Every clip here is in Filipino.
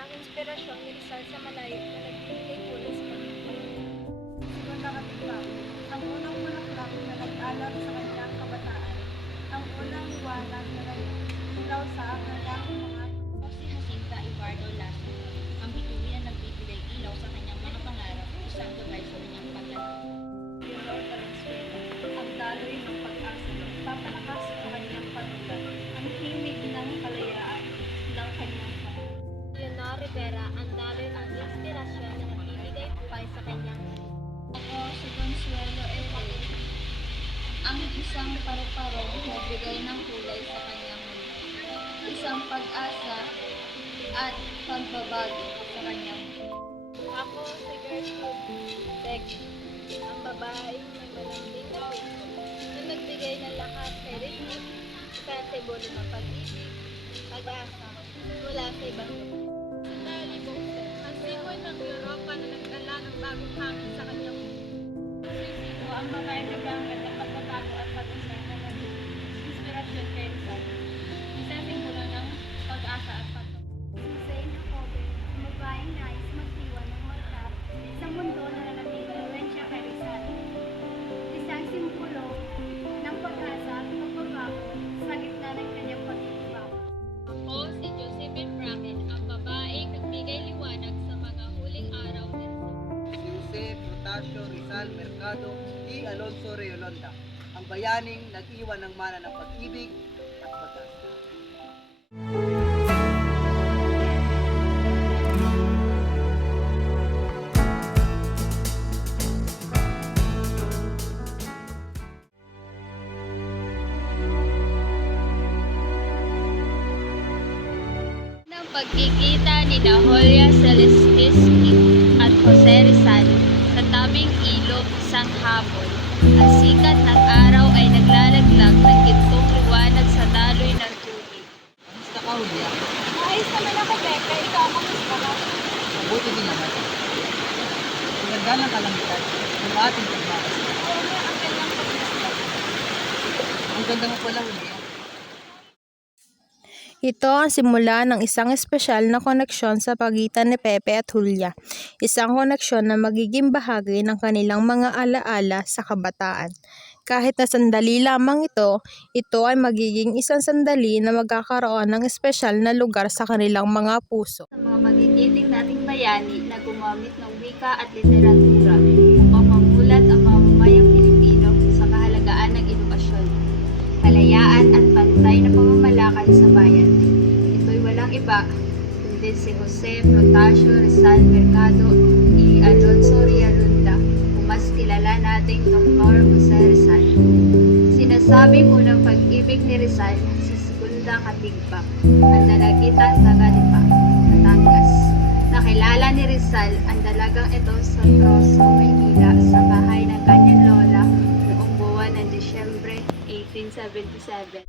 Ang inspirasyon ni Rizal sa malayo na nagbibigay kulay sa pamilya. Sigon na katimbang, ang unang bulaklak na nag-alab sa kanyang kabataan, ang unang liwanag na nag-ilaw sa kanyang mga Si Jacinta Eduardo Lasso, ang bituin na nagbibigay ilaw sa kanyang mga pangarap, isang gabay sa kanyang paglalakad. Leonor Valenzuela, ang daloy ng pag-asa, papalakas sa kanyang panulat, ang himig ng kalayaan ng kanyang panahon. Leonor Rivera, ang daloy ng inspirasyon na nagbibigay pupay sa kanyang Ako si Consuelo Herrera, ang isang paru-parong nagbigay ng kulay sa kanyang mundo, isang pag-asa at pagbabago sa kanyang mundo. Ako si Gertrude Beck, ang babaeng may malambing na puso na nagbigay ng lakas kay Rizal, sensibolo ng pag-ibig, pag-asa, mula sa ibang lugar. Sandali Bose, ang simoy ng Europa na nagdala ng bagong hangin sa kanyang mundo. Sisiko, ang babae nagdangad ng pagbabago at pag-usay na naging inspirasyon kay Rizal. Isang simbolo ng pag-asa at pagbabago. Hussein Jacobe, ang babaeng nais magdiwa ng wakas sa mundo na nanating impluwensya kay Rizal. Isang simbolo ng pag-asa at pagbabago sa gitna ng kanyang pagtitibago. Ako si Josephine Bracken, ang babaeng nagbigay liwanag sa mga huling araw ni Rizal. Si Jose Protasio Rizal Mercado y Alonso Reolonda, ang bayaning nag-iwan ng mana ng pag-ibig at pag-asa. Ng pagkikita ni Julia Celestisky at Jose Rizal sa tabing ilog isang hapon, ang sikat ng araw ay naglalaglag ng gintong liwanag sa daloy ng tubig. Kamusta ka, Julia? Ayos naman ako, Becca. Ikaw, kamusta ka? Mabuti din naman. Ang ganda ng kalangitan ng ating pagmakas. Oo nga, ang kanyang pag-usap. Ang ganda mo pala, Julia. Ito ang simula ng isang espesyal na koneksyon sa pagitan ni Pepe at Julia. Isang koneksyon na magiging bahagi ng kanilang mga alaala sa kabataan. Kahit na sandali lamang ito ay magiging isang sandali na magkakaroon ng espesyal na lugar sa kanilang mga puso. Sa mga magigiting nating bayani na gumamit ng wika at literatura upang mamulat ang mamamayang Pilipino sa kahalagaan ng edukasyon, kalayaan at pantay na pamamalakad sa bayan. Ito'y walang iba kundi si Jose Protasio Rizal Mercado y Alonso Reolonda, o mas kilala nating Dr. Jose Rizal. Sinasabing unang pag-ibig ni Rizal si Segunda Katigbak, ang dalagitang taga-Lipa, Batangas. Nakilala ni Rizal ang dalagang ito sa Troso, Maynila sa bahay ng kanyang lola noong buwan ng Disyembre 1877.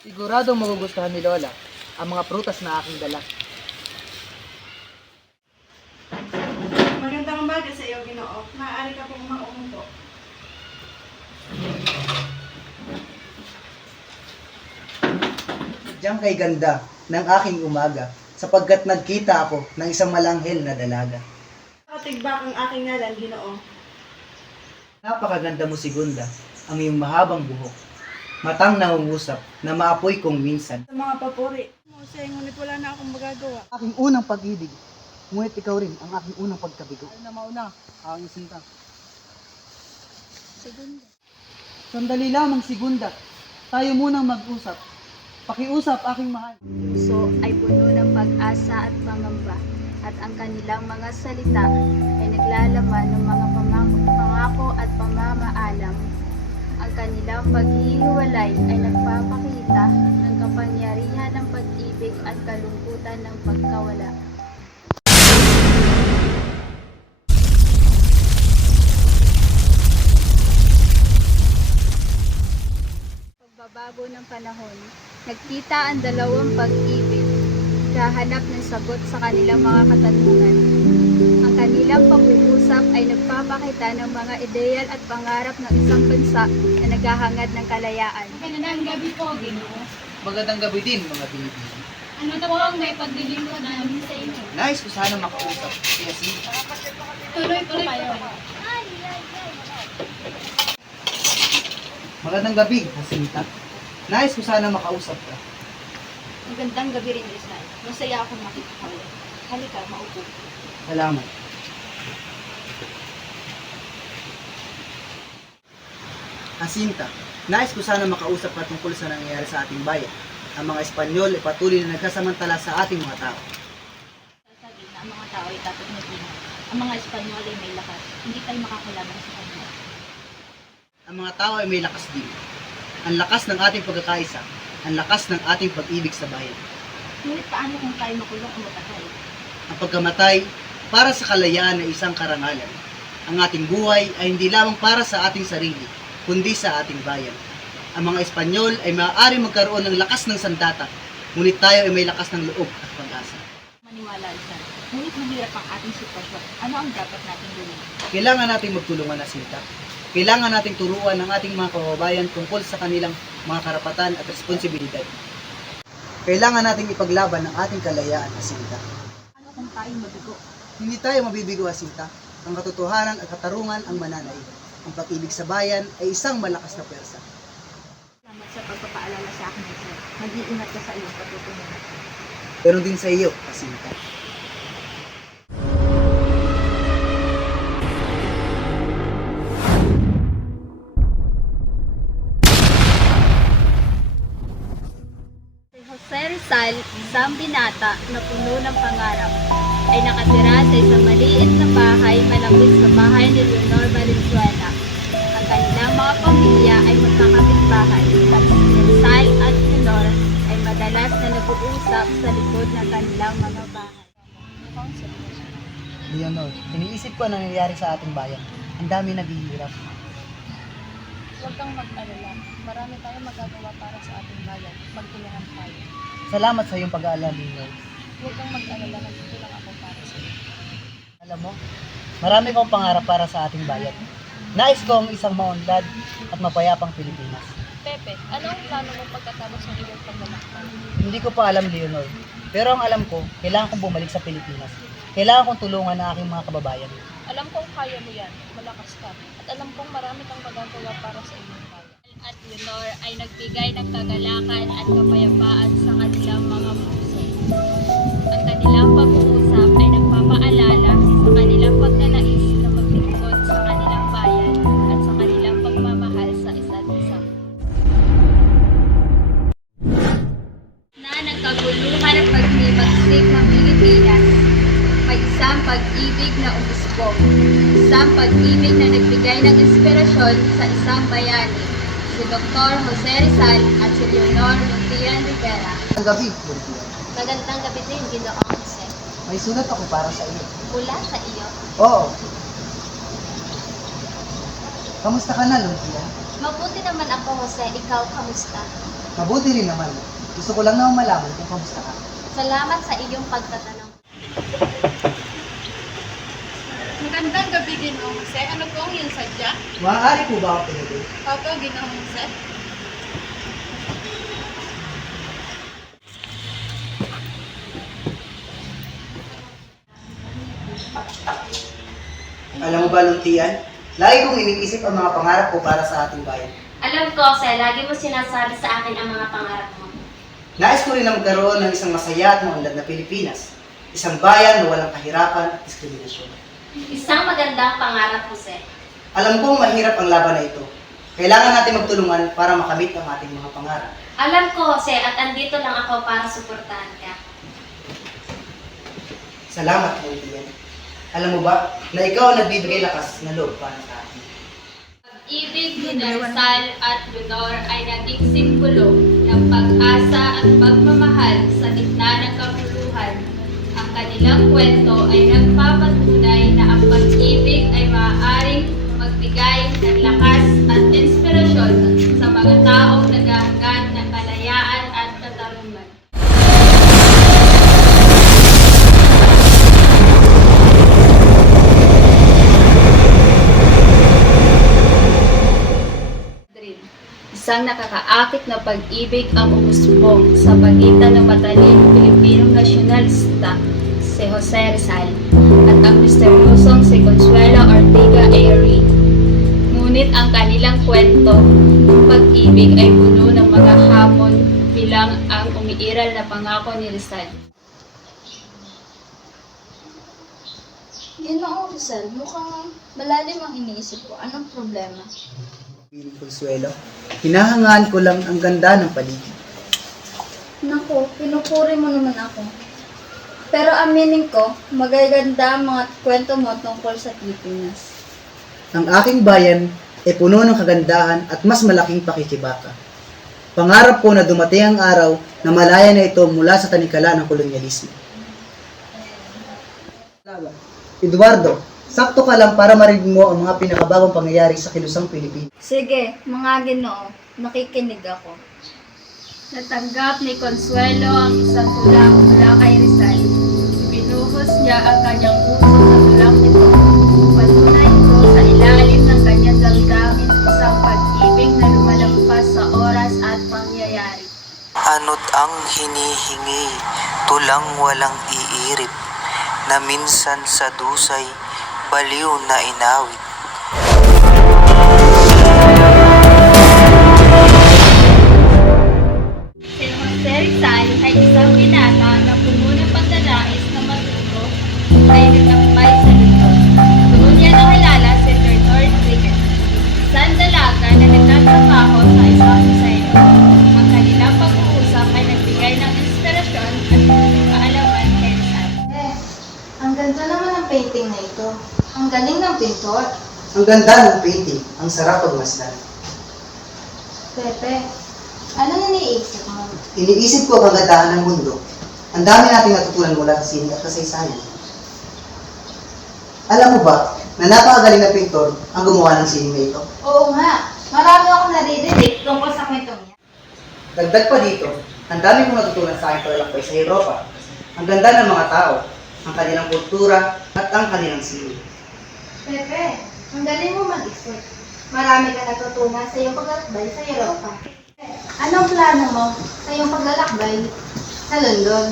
Siguradong magugustuhan ni Lola ang mga prutas na aking dala. Magandang umaga sa iyo, Ginoo. Maaari ka pong maumupo. Diyan kay ganda ng aking umaga sapagkat nagkita ako ng isang malanghel na dalaga. Katigbak ang aking ngalan, Ginoo. Napakaganda mo, Segunda, ang iyong mahabang buhok. Matang nangungusap na maapoy kong minsan. Sa mga papuri. Musay, ngunit wala na akong magagawa. Aking unang pag-ibig, ngunit ikaw rin ang aking unang pagkabigo. Ay na mauna. Aking sinta. Segunda. Sandali lamang, Segunda. Tayo munang mag-usap. Pakiusap, aking mahal. Puso ay puno ng pag-asa at pangamba, at ang kanilang mga salita ay naglalaman ng mga pangako at pamamaalam. Ang kanilang paghihiwalay ay nagpapakita ng kapangyarihan ng pag-ibig at kalungkutan ng pagkawala. Pagbabago ng panahon, nagkita ang dalawang pag-ibig, kahanap ng sagot sa kanilang mga katanungan. Ang kanilang pag-uusap ay nagpapakita ng mga ideal at pangarap ng isang bansa na naghahangad ng kalayaan. Magandang gabi po, Ginoo. Magandang gabi din, mga binibini. Ano po ang may paglilingkod namin sa inyo? Nais ko sana makausap si Jacinta. Tuloy po kayo. Magandang gabi, Jacinta. Nais ko sana makausap ka. Magandang gabi rin, Rizal. Masaya akong makita ka ulit. Halika, maupo. Salamat. Jacinta, nais ko sana makausap ka tungkol sa nangyayari sa ating bayan. Ang mga Espanyol ay patuloy na nagkasamantala sa ating mga tao. Sasabihin na ang mga tao ay dapat mag-ingat. Ang mga Espanyol ay may lakas. Hindi tayo makakalaban sa kanila. Ang mga tao ay may lakas din. Ang lakas ng ating pagkakaisa, ang lakas ng ating pag-ibig sa bayan. Ngunit paano kung tayo makulong o matahal? Ang pagkamatay para sa kalayaan ay isang karangalan. Ang ating buhay ay hindi lamang para sa ating sarili, kundi sa ating bayan. Ang mga Espanyol ay maaari magkaroon ng lakas ng sandata, ngunit tayo ay may lakas ng loob at pag-asa. Maniwala, Rizal. Ngunit mahirap ang ating sitwasyon. Ano ang dapat natin gawin? Kailangan nating magtulungan na Sinta. Kailangan nating turuan ng ating mga kababayan tungkol sa kanilang mga karapatan at responsibilidad. Kailangan nating ipaglaban ang ating kalayaan na Sinta. Ano kung tayo mabigo? Hindi tayo mabibigo Sinta. Ang katotohanan at katarungan ang mananaig. Ang pag-ibig sa bayan ay isang malakas na pwersa. Salamat sa pagpapaalala sa akin, Rizal. Mag-iingat ka sa iyong patutunguhan. Pero din sa iyo, Jacinta. Si Jose Rizal, isang binata na puno ng pangarap, ay nakatira sa isang maliit na bahay malapit sa bahay ni Leonor Valenzuela. Ang kanilang mga pamilya ay magkakapitbahay at si Rizal at Leonor ay madalas na nag-uusap sa likod ng kanilang mga bahay. Leonor, iniisip ko ang nangyayari sa ating bayan. Ang dami naghihirap. Huwag kang mag-alala. Marami tayong magagawa para sa ating bayan. Magtulungan tayo. Salamat sa iyong pag-aalala, Leonor. Huwag kang mag-alala. Nandito lang ako para sa iyo. Alam mo, marami kong pangarap para sa ating bayan. Nais ko ang isang maunlad at mapayapang Pilipinas. Pepe, ano ang plano mo pagkatapos ng iyong paglalakbay? Hindi ko pa alam, Leonor. Pero ang alam ko, kailangan kong bumalik sa Pilipinas. Kailangan kong tulungan ang aking mga kababayan. Alam kong kaya mo yan. Malakas ka. At alam kong marami kang magagawa para sa iyong bayan. At Leonor ay nagbigay ng kagalakan at kapayapaan sa kanilang mga puso. Ang kanilang pag-uusap ay nagpapaalala sa kanilang pagnanais na maglingkod sa kanilang bayan at sa kanilang pagmamahal sa isa't isa. Na nagkaguluhan at pagmibagsik ng Pilipinas, may isang pag-ibig na umusbong, isang pag-ibig na nagbigay ng inspirasyon sa isang bayani, si Dr. Jose Rizal at si Leonor Montiel Rivera. Ang gabi, Lurdia. Magandang gabi din, Ginoong Jose. May sulat ako para sa iyo. Mula sa iyo, Oo. Kamusta ka na, Lurdia? mabuti naman ako, Jose. Ikaw, kamusta? Mabuti rin naman. Gusto ko lang naman malaman kung kamusta ka. Salamat sa iyong pagtatanong. Magandang gabi, Ginoong Jose. Ano po ang iyong sadya? Maaari po ba ako pinagay? Opo, Ginoong Jose. Alam mo ba, Luntian? Lagi kong iniisip ang mga pangarap ko para sa ating bayan. Alam ko, Jose, lagi mo sinasabi sa akin ang mga pangarap mo. Nais ko rin na magkaroon ng isang masaya at maunlad na Pilipinas. Isang bayan na walang kahirapan at diskriminasyon. Isang magandang pangarap, Jose. Alam kong mahirap ang laban na ito. Kailangan natin magtulungan para makamit ang ating mga pangarap. Alam ko, Jose, at andito lang ako para suportahan ka. Salamat, Luntian. Alam mo ba na ikaw ang nagbibigay lakas na loob para sa atin? Pag-ibig ni Rizal at Leonor ay naging simbolo ng pag-asa at pagmamahal sa gitna ng kabuluhan. Ang kanilang kwento ay nagpapatunay na ang pag-ibig ay maaaring magbigay ng lakas at inspirasyon sa mga taong naghahangad ng kalayaan at katarungan. isang nakakaakit na pag-ibig ang umusbong sa pagitan ng matalinong Pilipinong nasyonalista si Jose Rizal at ang misteryosong si Consuelo Ortega Eyre. Ngunit ang kanilang kwento ng pag-ibig ay puno ng mga hamon bilang ang umiiral na pangako ni Rizal. Ginoong Rizal, mukhang malalim ang iniisip ko. Anong problema? Piling Consuelo, hinahangaan ko lang ang ganda ng paligid. Naku, pinupuri mo naman ako. Pero aminin ko, magaganda ang mga kwento mo tungkol sa Pilipinas. Ang aking bayan ay puno ng kagandahan at mas malaking pakikibaka. Pangarap ko na dumating ang araw na malaya na ito mula sa tanikala ng kolonyalismo. Eduardo, sakto ka lang para marinig mo ang mga pinakabagong pangyayari sa kilusang Pilipinas. Sige, mga Ginoo, nakikinig ako. Natanggap ni Consuelo ang isang tulang mula kay Rizal. Binuhos niya ang kanyang puso sa tulang ito. Patunay ito sa ilalim ng kanyang damdamin isang pag-ibig na lumalampas sa oras at pangyayari. Ano't ang hinihingi, tulang walang iirip, na minsan sa dusay, baliw na inawit. Si Jose Rizal ay isang binata na puno ng pagdadais na matuto ay nagtambay sa lindol. Doon niya nakilala si Theodore Enriquez, isang dalaga na nagtatrabaho sa isang museo. Ang kanilang pag-uusap ay nagbigay ng inspirasyon at kaalaman kay Rizal. Ang ganda naman ng painting na ito. Ang galing ng pintor. Ang ganda ng painting, ang sarap pagmasdan. Pepe, ano iniisip mo? Iniisip ko ang kagandahan ng mundo. Ang dami nating natutunan mula sa sining at kasaysayan. Alam mo ba na napakagaling na pintor ang gumawa ng sining na ito? Oo nga, marami akong naririnig tungkol sa kwentong niya. Dagdag pa dito, ang dami kong natutunan sa aking paglalakbay sa Europa. Ang ganda ng mga tao, ang kanilang kultura, at ang kanilang sining. Pepe, ang galing mo mag-isip. Marami ka natutunan sa iyong paglalakbay sa Europa. Anong plano mo sa iyong paglalakbay sa London?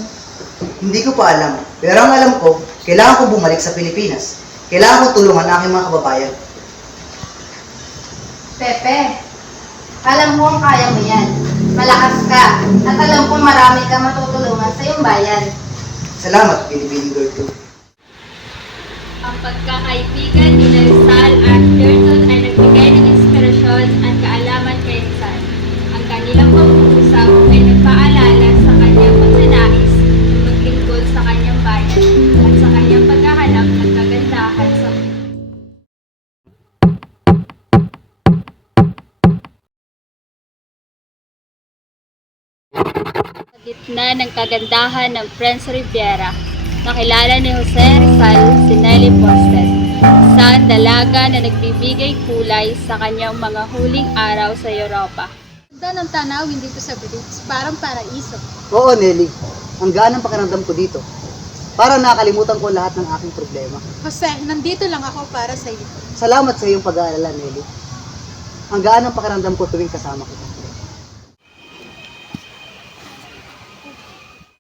Hindi ko pa alam, pero ang alam ko, kailangan ko bumalik sa Pilipinas. Kailangan ko tulungan ang aking mga kababayan. Pepe, alam mo ang kaya mo yan. Malakas ka, at alam ko marami ka matutulungan sa iyong bayan. Salamat, Bilibili Girl 2. Ang pagkakaibigan ni Rizal at Theodore ay nagbigay ng inspirasyon at kaalaman kay Rizal. Ang kanilang pag-uusap ay nagpaalala sa kanyang pagnanais maglingkod sa kanyang bayan at sa kanyang paghahanap ng kagandahan sa mundo. Sa gitna ng kagandahan ng Prince Riviera, nakilala ni Jose Rizal si Nelly Posted, isang dalaga na nagbibigay kulay sa kanyang mga huling araw sa Europa. Ganda ng tanawin dito sa Bridge, parang paraiso. Oo, Nelly. Ang gaan ang pakiramdam ko dito. Parang nakakalimutan ko lahat ng aking problema. Jose, nandito lang ako para sa iyo. Salamat sa iyong pag-aalala, Nelly. Ang gaan ang pakiramdam ko tuwing kasama kita.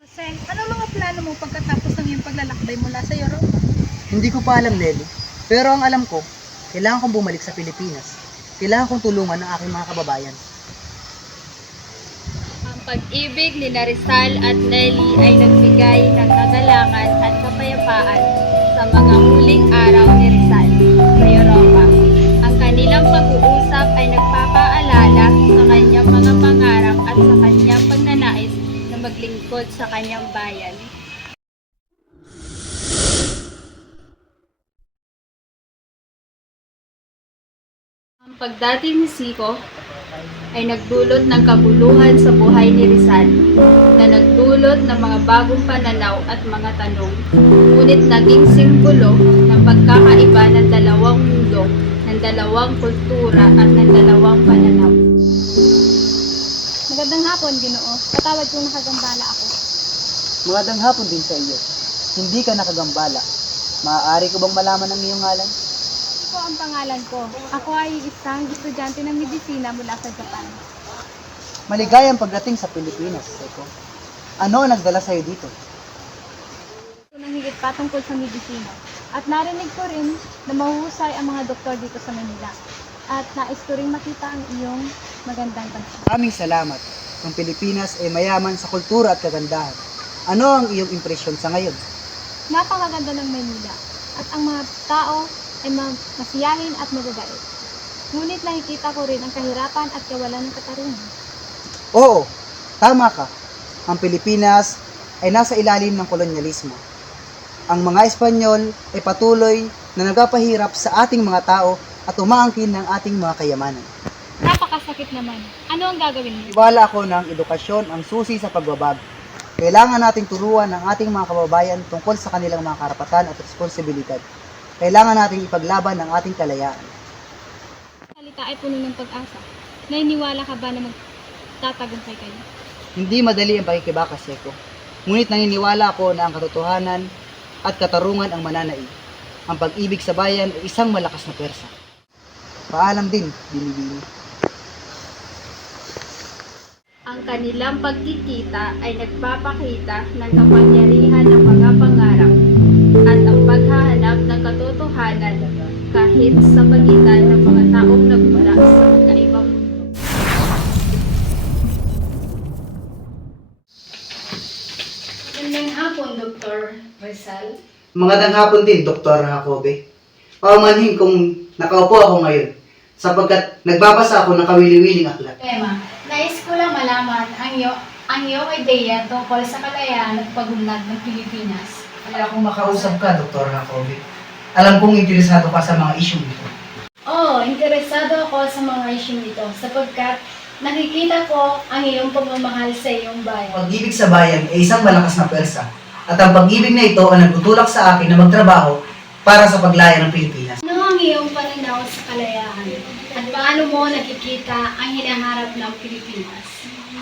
Jose, ano mga plano mo pagkatapos ng iyong paglalakbay mula sa Europa? Hindi ko pa alam, Nelly. Pero ang alam ko, kailangan kong bumalik sa Pilipinas. Kailangan kong tulungan ang aking mga kababayan. Ang pag-ibig ni Rizal at Nelly ay nagbigay ng kagalangan at kapayapaan sa mga huling araw ni Rizal sa Europa. Ang kanilang pag-uusap ay nagpapaalala sa kanyang mga pangarap at sa kanyang pagnanais na maglingkod sa kanyang bayan. Ang pagdating ni Zico ay nagdulot ng kaguluhan sa buhay ni Rizal na nagdulot ng mga bagong pananaw at mga tanong, ngunit naging simbolo ng pagkakaiba ng dalawang mundo, ng dalawang kultura at ng dalawang pananaw. Magandang hapon, Ginoo. Patawad kung nakagambala ako. Magandang hapon din sa iyo. Hindi ka nakagambala. Maaari ko bang malaman ang iyong ngalan? Ito ang pangalan ko. Ako ay isang estudyante ng medisina mula sa Japan. Maligayang pagdating sa Pilipinas, Seko. Ano ang nagdala sa'yo dito? Ito ng higit pa tungkol sa medisina. At narinig ko rin na mahuhusay ang mga doktor dito sa Manila. At nais ko rin makita ang iyong magandang bansa. Aming salamat. Ang Pilipinas ay mayaman sa kultura at kagandahan. Ano ang iyong impresyon sa ngayon? Napakaganda ng Manila. At ang mga tao ay masiyahin at magagait. Ngunit nakikita ko rin ang kahirapan at kawalan ng katarungan. Oo, tama ka. Ang Pilipinas ay nasa ilalim ng kolonyalismo. Ang mga Espanyol ay patuloy na nagpapahirap sa ating mga tao at umaangkin ng ating mga kayamanan. Napakasakit naman. Ano ang gagawin mo? Iwala ako ng edukasyon ang susi sa pagbabago. Kailangan nating turuan ang ating mga kababayan tungkol sa kanilang mga karapatan at responsibilidad. Kailangan nating ipaglaban ang ating kalayaan. Salita ay puno ng pag-asa. Naniniwala ka ba na magtatagumpay kayo? Hindi madali ang pakikibakas, Seko. Ngunit naniniwala ako na ang katotohanan at katarungan ang mananaig. Ang pag-ibig sa bayan ay isang malakas na pwersa. Paalam din, Binibini. Ang kanilang pagkikita ay nagpapakita ng kapangyarihan ng mga pangarap at ang paghahanap ng katotohanan kahit sa pagitan ng mga taong nagmula sa magkaibang mundo. Magandang hapon, Dr. Rizal. Magandang hapon din, Dr. Jacobe. Paumanhin kung nakaupo ako ngayon sapagkat nagbabasa ako ng kawili-wiling aklat. Tema, nais ko lang malaman ang iyong ideya tungkol sa kalayaan at pagunlad ng Pilipinas. Kaya kung makausap ka, Dr. Jacobe, alam kong interesado ka sa mga isyong ito. Oo, interesado ako sa mga issue nito sapagkat nakikita ko ang iyong pagmamahal sa iyong bayan. Ang pag-ibig sa bayan ay isang malakas na pwersa at ang pag-ibig na ito ang nagtutulak sa akin na magtrabaho para sa paglaya ng Pilipinas. Ano ang iyong pananaw sa kalayaan? At paano mo nakikita ang hinaharap ng Pilipinas?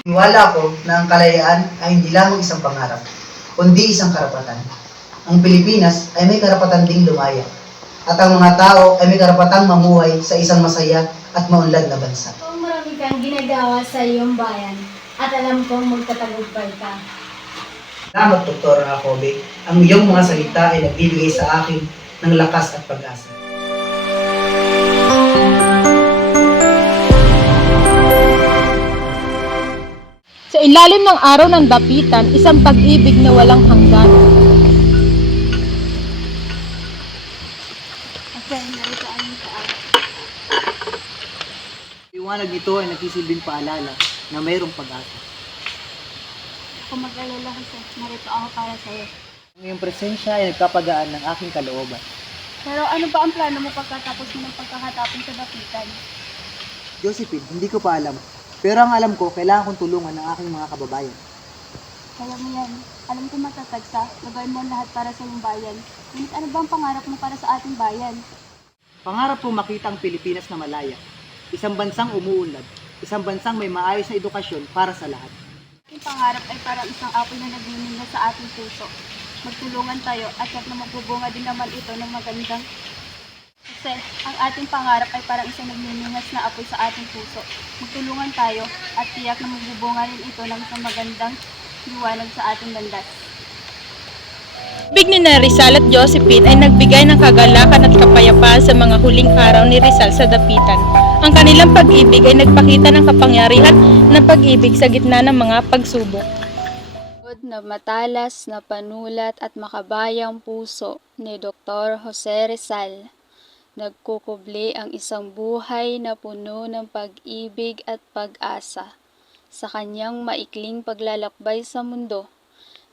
Niwala ko na ang kalayaan ay hindi lamang isang pangarap, kundi isang karapatan. Ang Pilipinas ay may karapatan ding lumaya, at ang mga tao ay may karapatang mamuhay sa isang masaya at maunlad na bansa. Kung marami kang ginagawa sa iyong bayan at alam kong magtatagumpay ka. Salamat, Dr. Jacobe. Ang iyong mga salita ay nagbibigay sa akin ng lakas at pag-asa. Sa ilalim ng araw ng dapitan, isang pag-ibig na walang hanggan. Liwanag nito ay nagsisilbing paalala na mayroong pag-asa. Kung mag-alala kasi, narito ako para sa iyo. Ang iyong presensya ay nagpapagaan ng aking kalooban. Pero ano ba ang plano mo pagkatapos mo ng pagkakatapon sa dapitan? Josephine, hindi ko pa alam. Pero ang alam ko, kailangan kong tulungan ng aking mga kababayan. Kaya mo yan. Alam ko matatag ka. Gagawin mo ang lahat para sa iyong bayan. Ngunit ano ba ang pangarap mo para sa ating bayan? Pangarap ko makita ang Pilipinas na malaya. Isang bansang umuunlad. Isang bansang may maayos na edukasyon para sa lahat. Aking pangarap ay parang isang apoy na nagniningga sa ating puso. Magtulungan tayo at na magbubunga din naman ito ng magandang. Kasi ang ating pangarap ay parang isang nagniningas na apoy sa ating puso. Magtulungan tayo at tiyak na magbubunga rin ito ng isang magandang liwanag sa ating landas. Ibig ni Rizal at Josephine ay nagbigay ng kagalakan at kapayapaan sa mga huling araw ni Rizal sa dapitan. Ang kanilang pag-ibig ay nagpakita ng kapangyarihan ng pag-ibig sa gitna ng mga pagsubok. Na matalas na panulat at makabayang puso ni Dr. Jose Rizal, nagkukubli ang isang buhay na puno ng pag-ibig at pag-asa. Sa kanyang maikling paglalakbay sa mundo,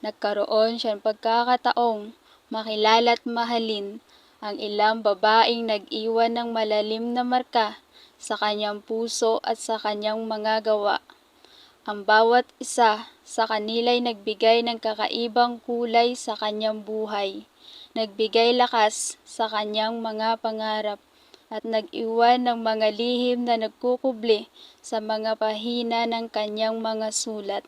nagkaroon siyang pagkakataong makilala at mahalin ang ilang babaeng nag-iwan ng malalim na marka sa kanyang puso at sa kanyang mga gawa. Ang bawat isa sa kanila'y nagbigay ng kakaibang kulay sa kanyang buhay, nagbigay lakas sa kanyang mga pangarap, at nag-iwan ng mga lihim na nagkukubli sa mga pahina ng kanyang mga sulat.